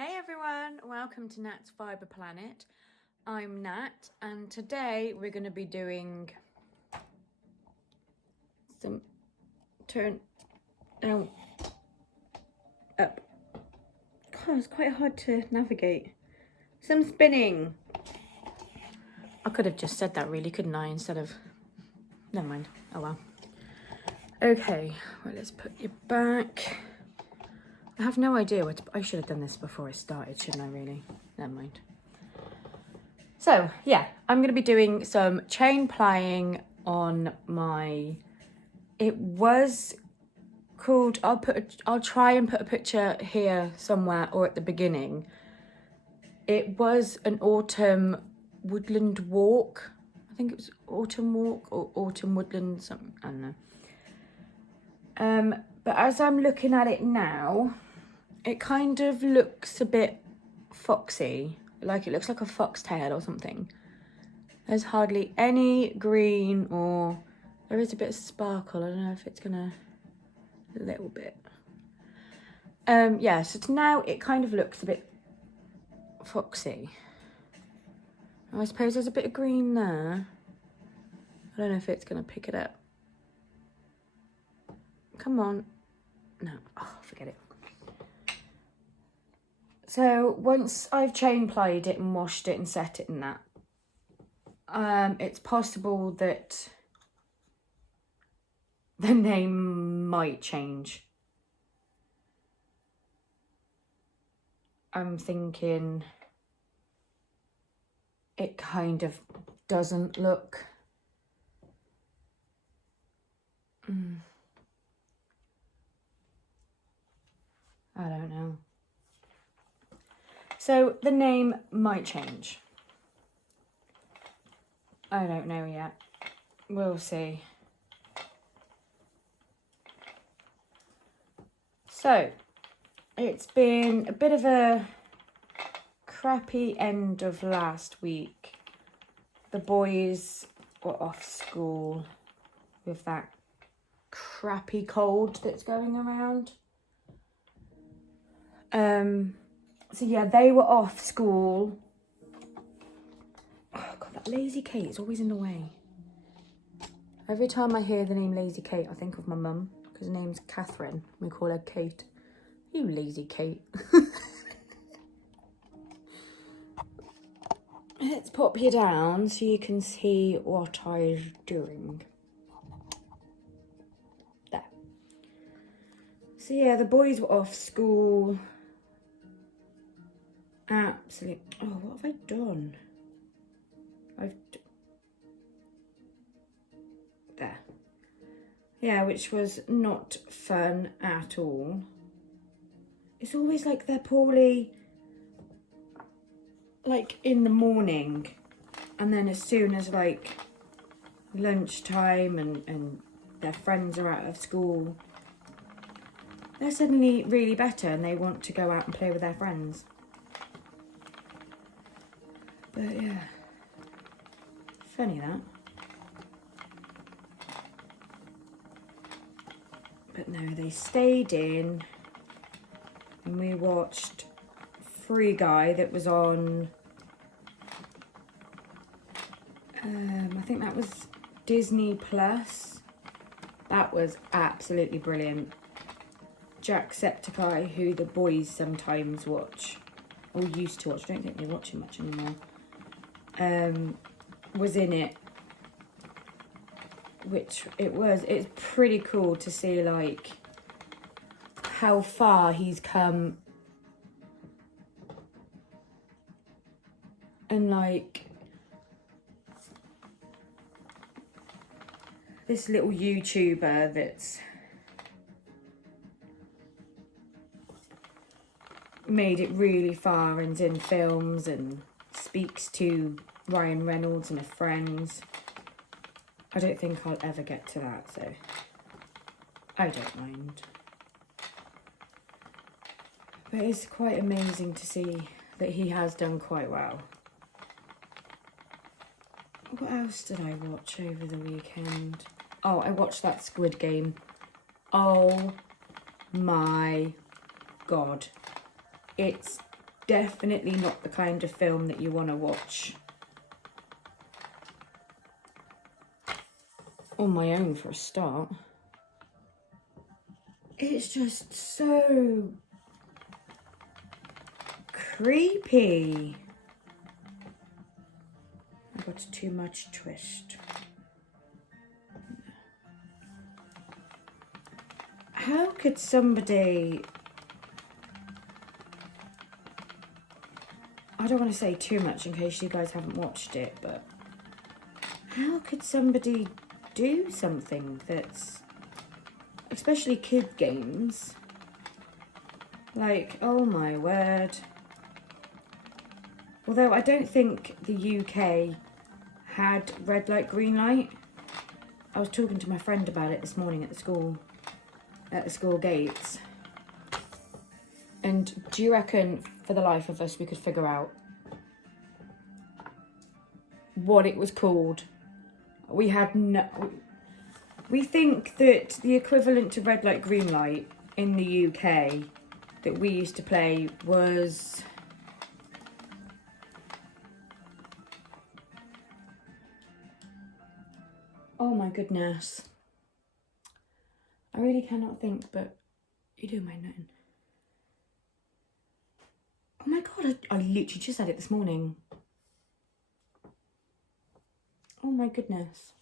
Hey everyone, welcome to Nat's Fibre Planet. I'm Nat and today we're going to be doing some turn down, up. God, it's quite hard to navigate. Some spinning. I could have just said that really, couldn't I, instead of... Never mind, oh well. Okay, well let's put you back. I have no idea what I should have done this before I started, shouldn't I really? Never mind. So yeah, I'm going to be doing some chain plying on my, it was called, I'll try and put a picture here somewhere or at the beginning. It was an autumn woodland walk. I think it was autumn walk or autumn woodland, something, I don't know. But as I'm looking at it now, it kind of looks a bit foxy, like it looks like a foxtail or something. There's hardly any green, or there is a bit of sparkle. I don't know if it's gonna, a little bit. Yeah, so now it kind of looks a bit foxy. I suppose there's a bit of green there. I don't know if it's gonna pick it up. Come on. No, oh, forget it. So once I've chain plied it and washed it and set it in that, it's possible that the name might change. I'm thinking it kind of doesn't look... I don't know. So the name might change. I don't know yet. We'll see. So it's been a bit of a crappy end of last week. The boys were off school with that crappy cold that's going around. So yeah, they were off school. Oh God, that Lazy Kate is always in the way. Every time I hear the name Lazy Kate, I think of my mum, because her name's Catherine. We call her Kate. You Lazy Kate. Let's pop you down so you can see what I'm doing. There. So yeah, the boys were off school. Absolutely. Oh, what have I done? There. Yeah, which was not fun at all. It's always like they're poorly, like in the morning, and then as soon as like lunchtime and their friends are out of school, they're suddenly really better and they want to go out and play with their friends. But yeah, funny that. But no, they stayed in and we watched Free Guy that was on, I think that was Disney Plus. That was absolutely brilliant. Jacksepticeye, who the boys sometimes watch, or used to watch, I don't think they watch him much anymore, was in it, which it's pretty cool to see like how far he's come, and like this little YouTuber that's made it really far and's in films and speaks to Ryan Reynolds and her friends. I don't think I'll ever get to that, so I don't mind. But it's quite amazing to see that he has done quite well. What else did I watch over the weekend? Oh, I watched that Squid Game. Oh my God. It's definitely not the kind of film that you want to watch on my own for a start. It's just so creepy. I got too much twist. How could somebody... I don't want to say too much in case you guys haven't watched it, but how could somebody do something that's, especially kid games, like, oh my word. Although I don't think the UK had red light, green light. I was talking to my friend about it this morning at the school gates. And do you reckon, for the life of us, we could figure out what it was called? We had no... We think that the equivalent to red light, green light in the UK that we used to play was... Oh my goodness. I really cannot think, but you do mind nothing. Oh my god, I literally just had it this morning. Oh my goodness.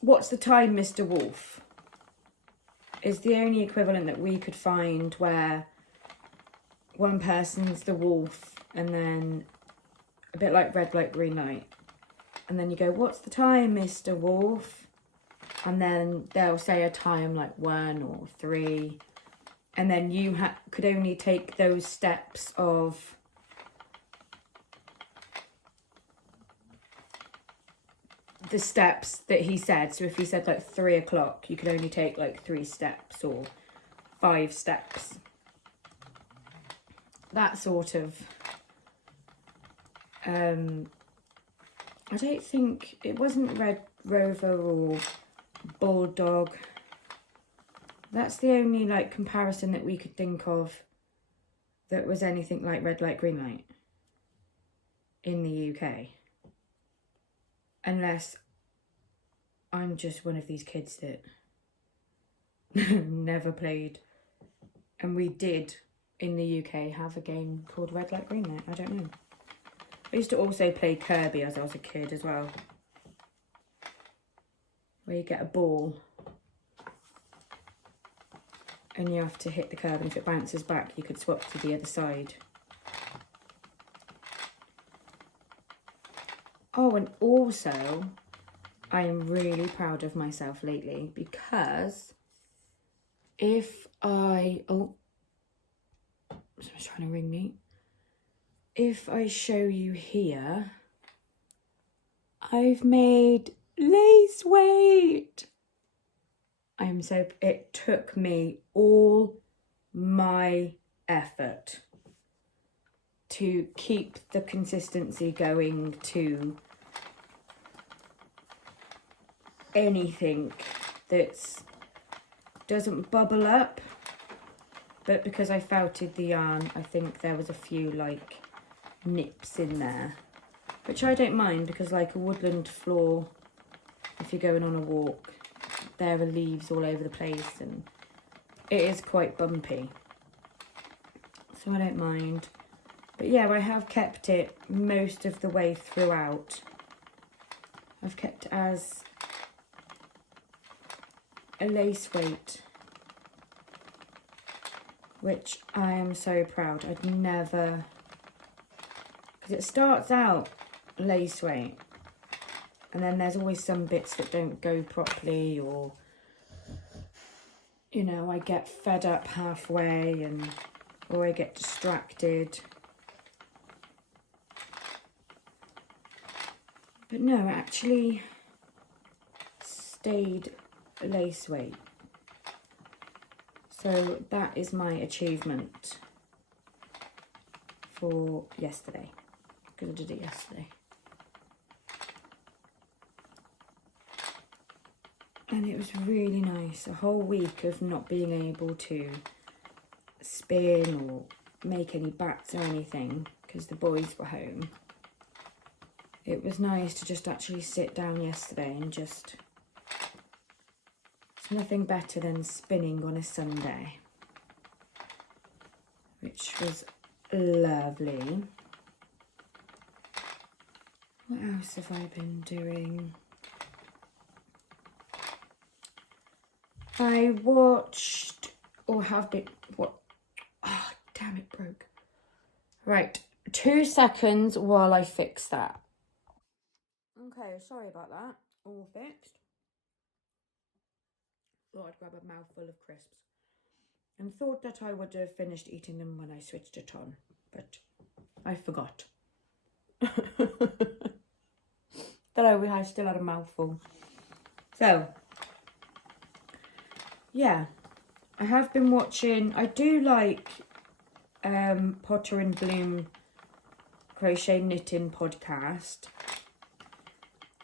What's the time, Mr. Wolf? Is the only equivalent that we could find where one person's the wolf and then a bit like red light, green light. And then you go, what's the time, Mr. Wolf? And then they'll say a time like 1 or 3. And then you could only take those steps of the steps that he said. So if he said like 3 o'clock, you could only take like 3 steps or 5 steps. That sort of... I don't think... It wasn't Red Rover or Bulldog. That's the only like comparison that we could think of that was anything like red light, green light in the UK. Unless I'm just one of these kids that never played. And we did, in the UK, have a game called Red Light, Green Light. I don't know. I used to also play Kirby as I was a kid as well. Where you get a ball and you have to hit the curb, and if it bounces back, you could swap to the other side. Oh, and also, I am really proud of myself lately because if I... Oh, someone's trying to ring me. If I show you here, I've made lace weight. It took me all my effort to keep the consistency going to anything that doesn't bubble up. But because I felted the yarn, I think there was a few like nips in there, which I don't mind because like a woodland floor, if you're going on a walk, there are leaves all over the place and it is quite bumpy, so I don't mind. But yeah, I have kept it most of the way throughout. I've kept it as a lace weight, which I am so proud. I'd never, because it starts out lace weight and then there's always some bits that don't go properly, or you know, I get fed up halfway or I get distracted. But no, it actually stayed lace weight. So that is my achievement for yesterday, because I did it yesterday. And it was really nice. A whole week of not being able to spin or make any bats or anything because the boys were home. It was nice to just actually sit down yesterday and just... It's nothing better than spinning on a Sunday, which was lovely. What else have I been doing? I watched, or have been, what? Oh, damn, it broke. Right, 2 seconds while I fix that. Okay, sorry about that. All fixed. Thought I'd grab a mouthful of crisps. And thought that I would have finished eating them when I switched it on. But I forgot. That I still had a mouthful. So, yeah. I have been watching... I do like Potter and Bloom Crochet Knitting podcast.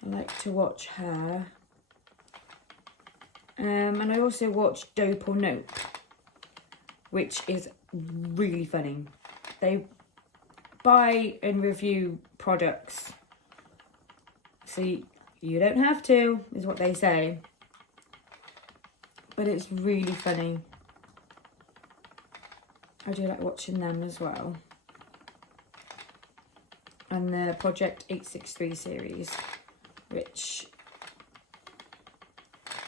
I like to watch her. And I also watch Dope or Nope, which is really funny. They buy and review products. See, you don't have to, is what they say. But it's really funny. I do like watching them as well. And the Project 863 series, which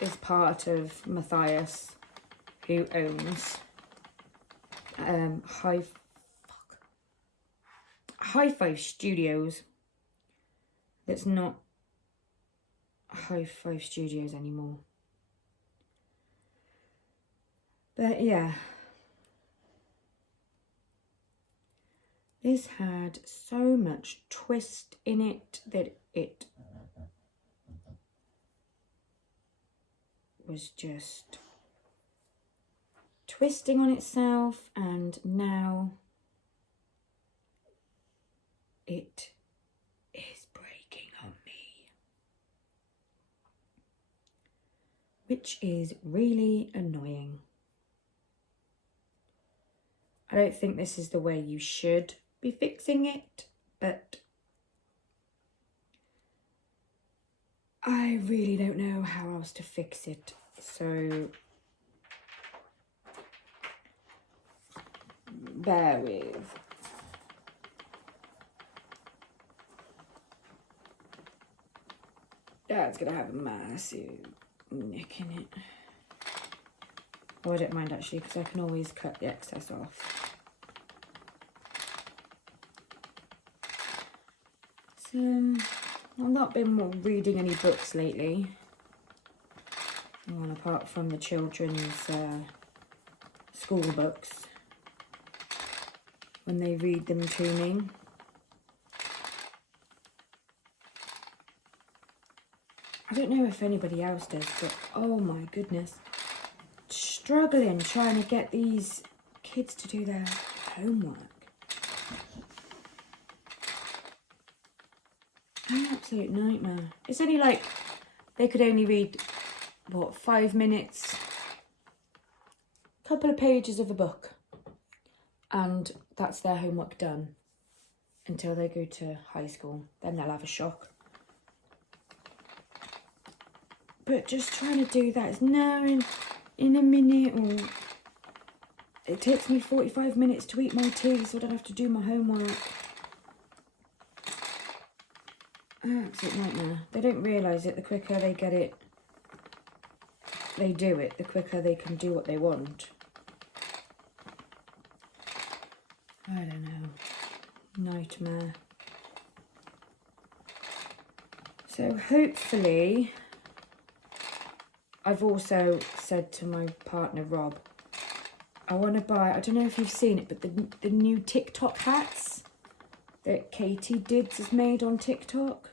is part of Matthias, who owns High Five Studios. That's not High Five Studios anymore. But yeah, this had so much twist in it that it was just twisting on itself, and now it is breaking on me, which is really annoying. I don't think this is the way you should be fixing it, but I really don't know how else to fix it, so bear with. Dad's gonna have a massive nick in it. Oh, I don't mind actually, because I can always cut the excess off. So, I've not been reading any books lately. Well, apart from the children's school books, when they read them to me. I don't know if anybody else does, but oh my goodness. Struggling trying to get these kids to do their homework. An absolute nightmare. It's only like they could only read, what, 5 minutes, couple of pages of a book, and that's their homework done until they go to high school. Then they'll have a shock. But just trying to do that is now in a minute, or it takes me 45 minutes to eat my tea so I don't have to do my homework. Absolute nightmare. They don't realise it. The quicker they get it, they do it, the quicker they can do what they want. I don't know. Nightmare. So hopefully, I've also said to my partner Rob, I want to buy, I don't know if you've seen it, but the new TikTok hats that Katie Dids has made on TikTok.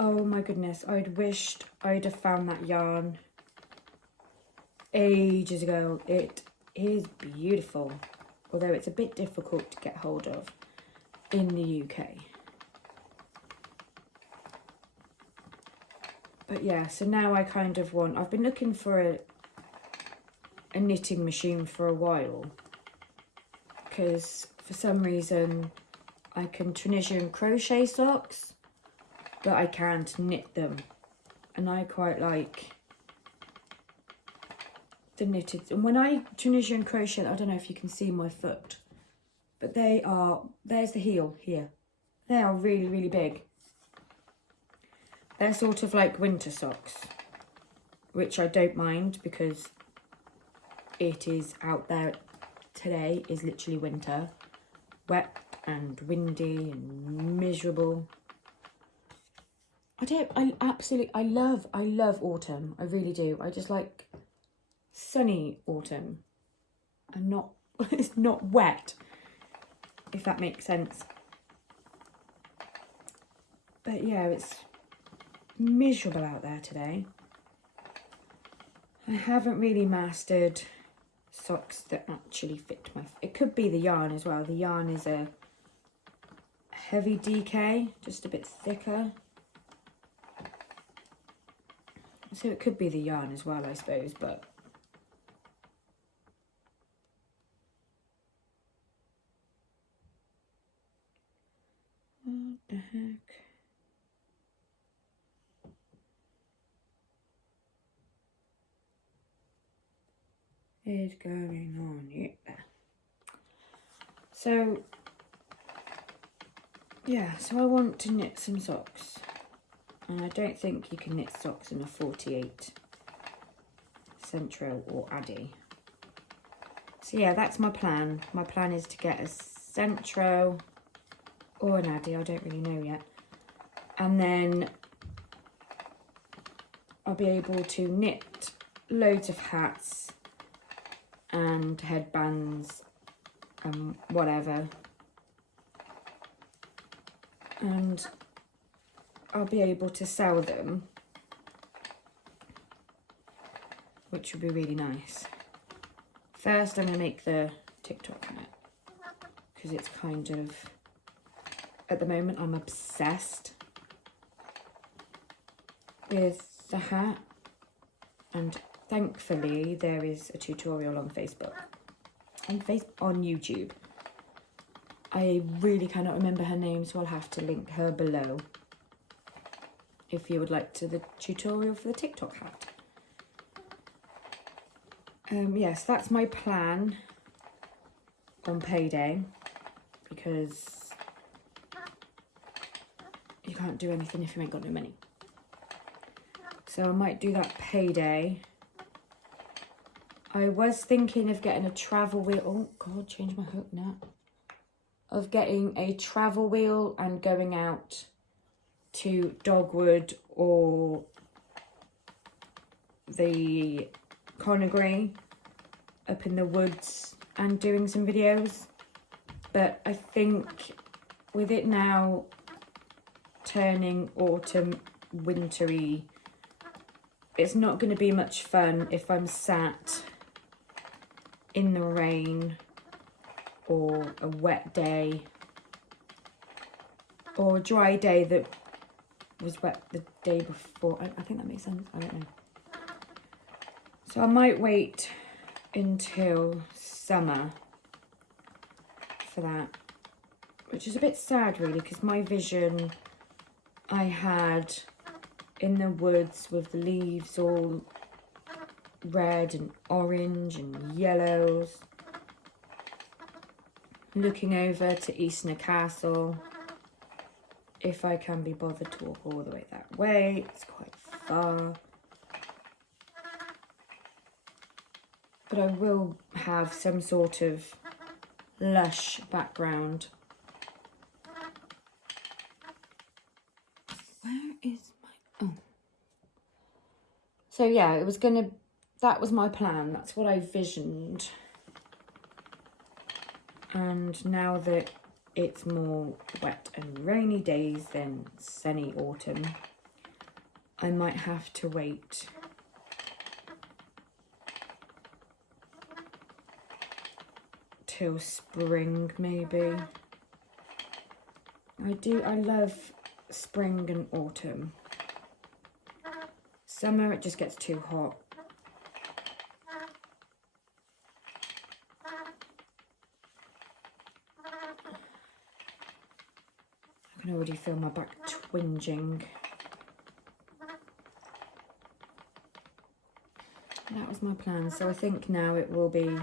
Oh my goodness, I'd wished I'd have found that yarn ages ago. It is beautiful, although it's a bit difficult to get hold of in the UK. But yeah, so now I kind of want, I've been looking for a knitting machine for a while, because for some reason I can Tunisian crochet socks, but I can't knit them. And I quite like the knitted. And when I Tunisian crochet, I don't know if you can see my foot, but they are, there's the heel here. They are really, really big. They're sort of like winter socks, which I don't mind because it is out there today, is literally winter. Wet and windy and miserable. I love autumn. I really do. I just like sunny autumn and not, it's not wet, if that makes sense. But yeah, it's miserable out there today. I haven't really mastered socks that actually fit my, it could be the yarn as well. The yarn is a heavy DK, just a bit thicker. So it could be the yarn as well, I suppose, but what the heck is going on here? So yeah, so I want to knit some socks, and I don't think you can knit socks in a 48 Centro or Addy. So yeah, that's my plan. My plan is to get a Centro or an Addy, I don't really know yet. And then I'll be able to knit loads of hats and headbands and whatever. And I'll be able to sell them, which would be really nice. First, I'm going to make the TikTok hat, because it's kind of, at the moment, I'm obsessed with the hat. And thankfully, there is a tutorial on Facebook, on YouTube. I really cannot remember her name, so I'll have to link her below if you would like to the tutorial for the TikTok hat. Yes, that's my plan on payday, because you can't do anything if you ain't got no money. So I might do that payday. I was thinking of getting a travel wheel. Oh God, change my hook now. Of getting a travel wheel and going out to Dogwood or the Conagry up in the woods and doing some videos. But I think with it now turning autumn wintery, it's not going to be much fun if I'm sat in the rain or a wet day or a dry day that was wet the day before. I think that makes sense. I don't know. So I might wait until summer for that, which is a bit sad really, because my vision I had in the woods with the leaves all red and orange and yellows, looking over to Eastnor Castle, if I can be bothered to walk all the way that way. It's quite far. But I will have some sort of lush background. Where is my... Oh. So yeah, it was gonna... That was my plan. That's what I visioned. And now that it's more wet and rainy days than sunny autumn, I might have to wait till spring maybe. I love spring and autumn. Summer, it just gets too hot. I can already feel my back twinging. That was my plan. So I think now it will be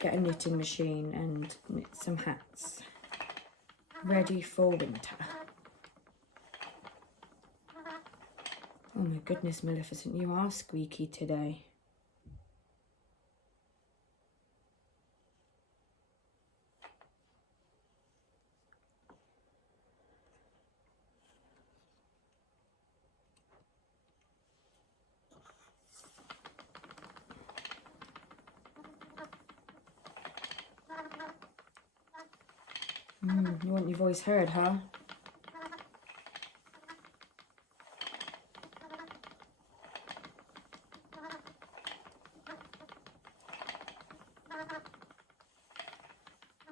get a knitting machine and knit some hats. Ready for winter. Oh my goodness, Maleficent, you are squeaky today. You want your voice heard, huh?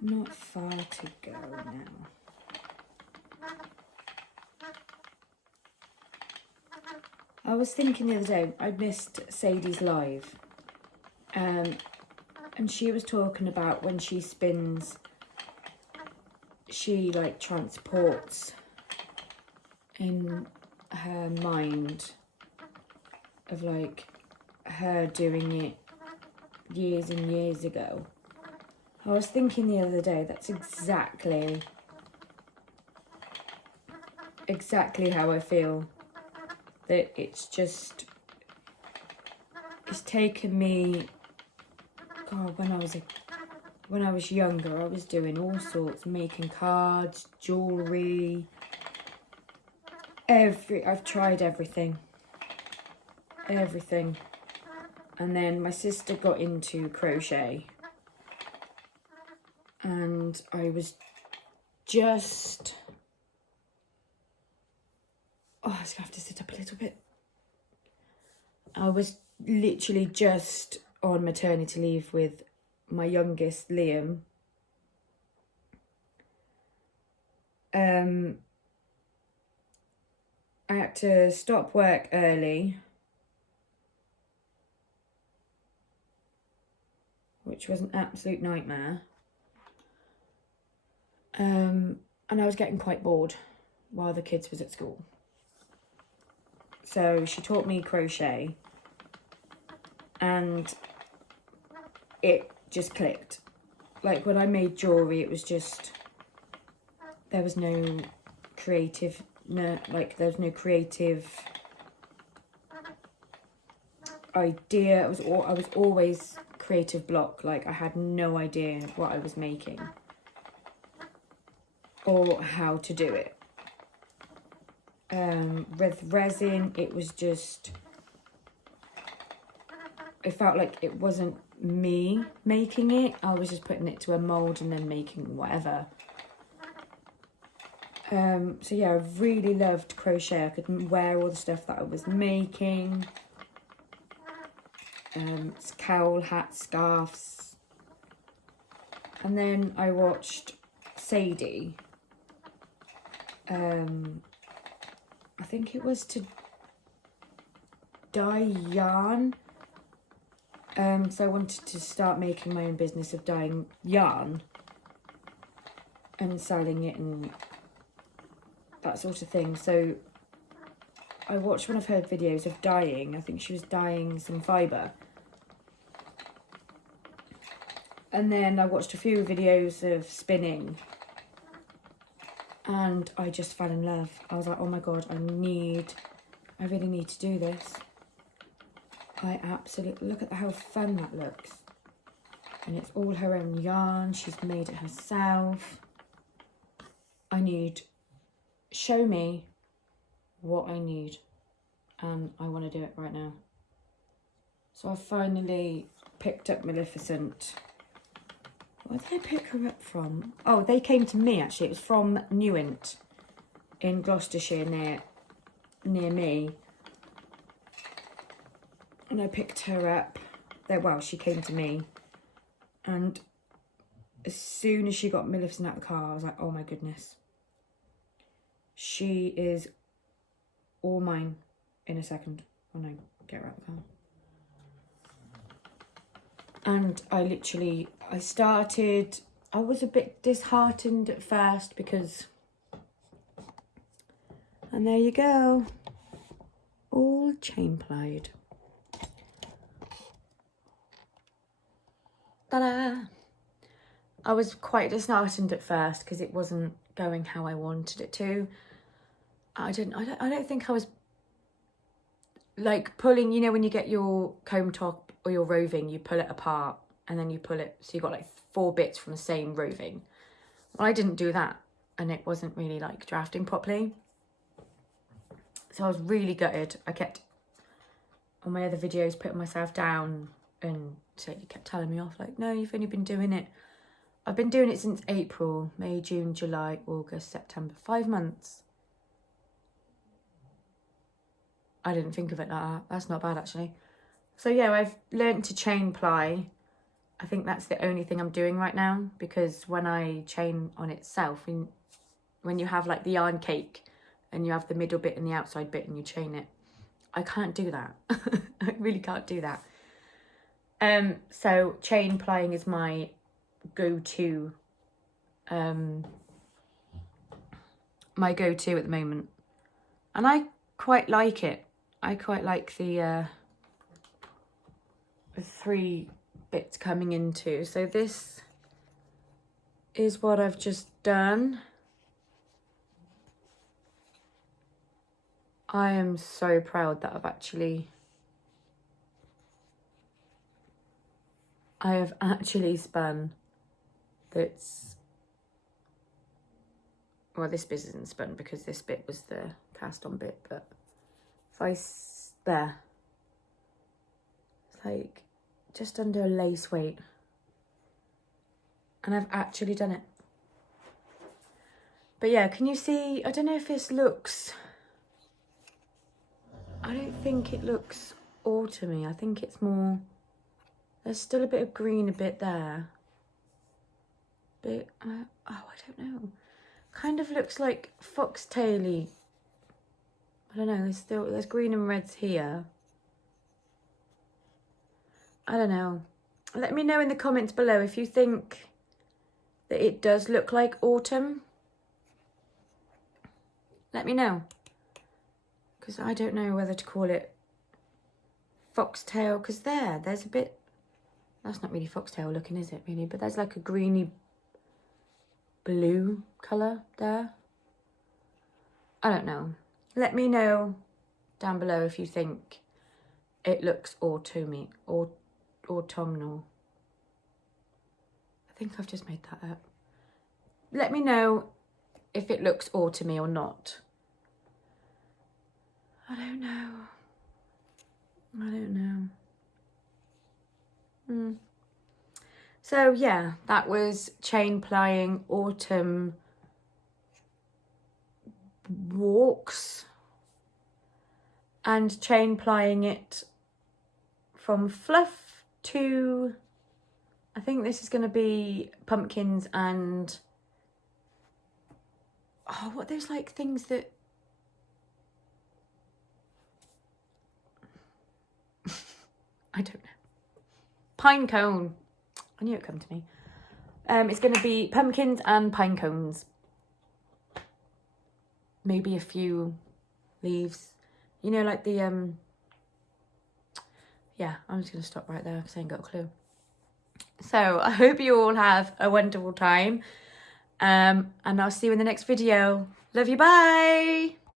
Not far to go now. I was thinking the other day, I missed Sadie's live. And she was talking about when she spins, she like transports in her mind of like her doing it years and years ago. I was thinking the other day, that's exactly how I feel. That it's taken me, God, when I was younger, I was doing all sorts, making cards, jewellery, I've tried everything. And then my sister got into crochet. And I was just, I was going to have to sit up a little bit. I was literally just on maternity leave with my youngest, Liam. I had to stop work early, which was an absolute nightmare. And I was getting quite bored while the kids was at school. So she taught me crochet and it just clicked. Like when I made jewellery, it was just, there was no creative idea. I was always creative block. Like I had no idea what I was making or how to do it. With resin, it was just, it felt like it wasn't me making it. I was just putting it to a mould and then making whatever. So yeah, I really loved crochet. I could wear all the stuff that I was making. Cowl, hats, scarves. And then I watched Sadie. I think it was to dye yarn. So I wanted to start making my own business of dyeing yarn and selling it and that sort of thing. So I watched one of her videos of dyeing. I think she was dyeing some fibre. And then I watched a few videos of spinning. And I just fell in love. I was like, oh my God, I really need to do this. I absolutely, look at how fun that looks. And it's all her own yarn. She's made it herself. Show me what I need. And I want to do it right now. So I finally picked up Maleficent. Where did I pick her up from? Oh, they came to me actually. It was from Newent in Gloucestershire near me. And I picked her up. Well, she came to me. And as soon as she got Maleficent out of the car, I was like, oh my goodness. She is all mine in a second. when I get her out of the car. And I was a bit disheartened at first because, and there you go, all chain plied. Ta-da! I was quite disheartened at first because it wasn't going how I wanted it to. I don't think I was like pulling, you know, when you get your comb top or your roving, you pull it apart and then you pull it, so you got like 4 bits from the same roving. Well, I didn't do that, and it wasn't really like drafting properly. So I was really gutted. I kept, on my other videos, putting myself down, and so you kept telling me off, like, no, you've only been doing it. I've been doing it since April, May, June, July, August, September, 5 months. I didn't think of it like that. That's not bad, actually. So yeah, I've learned to chain ply. I think that's the only thing I'm doing right now, because when I chain on itself, when you have like the yarn cake and you have the middle bit and the outside bit and you chain it, I can't do that. I really can't do that. So chain plying is my go-to at the moment, and I quite like it. I quite like the 3 bits coming into. So this is what I've just done. I am so proud that I have actually spun that's, well, this bit isn't spun because this bit was the cast on bit, but if there, it's like just under a lace weight, and I've actually done it. But yeah, can you see, I don't know if this looks, I don't think it looks autumny. I think it's more, there's still a bit of green, a bit there. But, oh, I don't know. Kind of looks like foxtail-y. I don't know, there's green and reds here. I don't know. Let me know in the comments below if you think that it does look like autumn. Let me know. Because I don't know whether to call it foxtail, because there's a bit, that's not really foxtail looking, is it really? But there's like a greeny blue colour there. I don't know. Let me know down below if you think it looks autumny or autumnal. I think I've just made that up. Let me know if it looks autumny or not. I don't know. I don't know. So yeah, that was chain plying autumn walks, and chain plying it from fluff to, I think this is going to be pumpkins and, oh, what are those like things that, I don't know, pine cone. I knew it'd come to me. It's going to be pumpkins and pine cones. Maybe a few leaves. You know, like the, yeah, I'm just going to stop right there because I ain't got a clue. So I hope you all have a wonderful time. And I'll see you in the next video. Love you, bye!